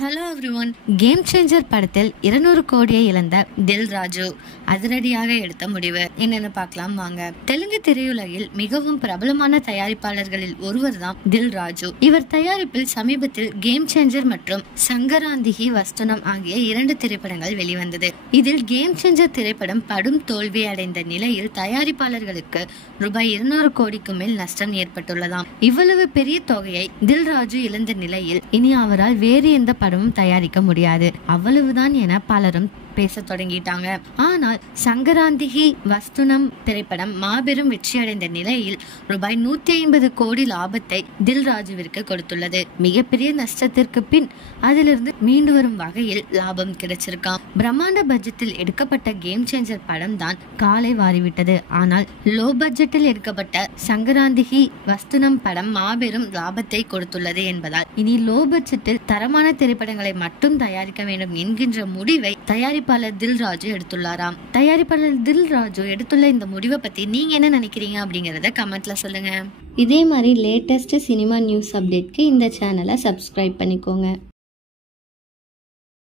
Hello everyone. Game changer படத்தில் 200 கோடியை இழந்த தில் ராஜு அதிரடியாக எடுத்த முடிவு என்னன்னு பார்க்கலாம் வாங்க. தெலுங்கு திரையுலகில் மிகவும் பிரபலமான தயாரிப்பாளர்களில் ஒருவர் தான் தில் ராஜு. இவர் தயாரிப்பில் சமீபத்தில் கேம் சேஞ்சர் மற்றும் சங்கராந்திகி வஸ்துனம் ஆகிய 2 திரைப்படங்கள் வெளிவந்தது. இதில் கேம் சேஞ்சர் திரைப்படம் படும் தோல்வி அடைந்த நிலையில் தயாரிப்பாளர்களுக்கு ரூபாய் 200 கோடிக்கு மேல் நஷ்டம் ஏற்பட்டுள்ளதாம். இவ்வளவு பெரிய தொகையை தில் ராஜு இழந்த நிலையில் இனி அவரால் வேறு எந்த படமும் தயாரிக்க முடியாது, அவ்வளவுதான் என பலரும் பேச தொடங்கிட்டாங்க. ஆனால் சங்கராந்திகி வஸ்துனம் திரைப்படம் மாபெரும் வெற்றியடைந்த நிலையில் ரூபாய் 150 கோடி லாபத்தை தில் ராஜுவிற்கு கொடுத்துள்ளது. மிகப்பெரிய நஷ்டத்திற்கு பின் அதிலிருந்து மீண்டு வரும் வகையில் லாபம் கிடைச்சிருக்காம். பிரம்மாண்ட பட்ஜெட்டில் எடுக்கப்பட்ட கேம் சேஞ்சர் படம் தான் காலை வாரிவிட்டது. ஆனால் லோ பட்ஜெட்டில் எடுக்கப்பட்ட சங்கராந்திகி வஸ்துனம் படம் மாபெரும் லாபத்தை கொடுத்துள்ளது என்பதால் இனி லோ பட்ஜெட்டில் தரமான திரைப்படங்களை மட்டும் தயாரிக்க வேண்டும் என்கின்ற முடிவை தயாரிப்பாளர் தில் ராஜு எடுத்துள்ளாராம். தயாரிப்பாளர் தில் ராஜு எடுத்துள்ள இந்த முடிவை பத்தி நீங்க என்ன நினைக்கிறீங்க அப்படிங்கறத கமெண்ட்ல சொல்லுங்க. இதே மாதிரி லேட்டஸ்ட் சினிமா நியூஸ் அப்டேட்க்கு இந்த சேனலை சப்ஸ்கிரைப் பண்ணிக்கோங்க.